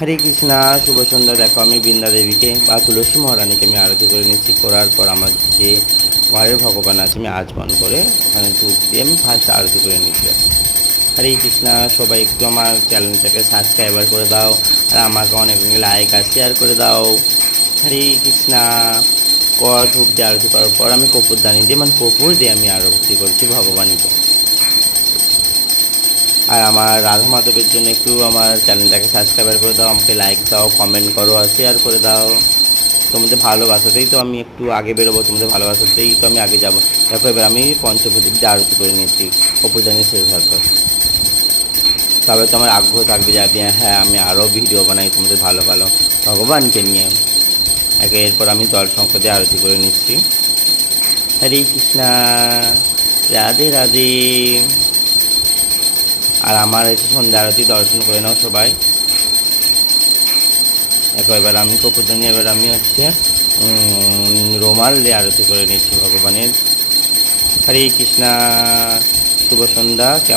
হরে কৃষ্ণা, শুভ সন্ধ্যা। দেখো আমি বৃন্দা দেবীকে বা তুলসী মহারানীকে আমি আরতি করে নিচ্ছি। করার পর আমার যে ঘরের ভগবান আছে আমি আচমন করে ওখানে ধূপ দিয়ে আমি ফার্স্ট আরতি করে নিচ্ছি। হরে কৃষ্ণা, সবাই একটু আমার চ্যানেলটাকে সাবস্ক্রাইবার করে দাও, আর আমাকে অনেক লাইক আর শেয়ার করে দাও। হরে কৃষ্ণা। ধূপ দিয়ে আরতি করার পর আমি কপুরদানি দিয়ে মানে কপুর দিয়ে আমি আরতি করছি ভগবানকে। আর আমার রাধা মাধবের জন্য একটু আমার চ্যানেলটাকে সাবস্ক্রাইবার করে দাও, আমাকে লাইক দাও, কমেন্ট করো আর শেয়ার করে দাও। তোমাদের ভালোবাসাতেই তো আমি একটু আগে বেরোবো, তোমাদের ভালোবাসাতেই তো আমি আগে যাবো। দেখো এবার আমি পঞ্চপ্রদীপ দিয়ে আরতি করে নিয়েছি কপুরদানি শেষ হওয়ার পর। তবে তো আমার আগ্রহ থাকবে যে হ্যাঁ আমি আরও ভিডিও বানাই তোমাদের ভালো ভালো ভগবানকে নিয়ে। এরপর আমি জল শঙ্কর দিয়ে আরতি করে নিচ্ছি। হরে কৃষ্ণা, রাধে রাধে। আর আমার এসে সন্ধ্যা আরতি দর্শন করে নাও সবাই। এবার আমি কপুরদানি, এবার আমি হচ্ছে রুমাল দিয়ে আরতি করে নিচ্ছি ভগবানের। হরে কৃষ্ণা, শুভ সন্ধ্যা।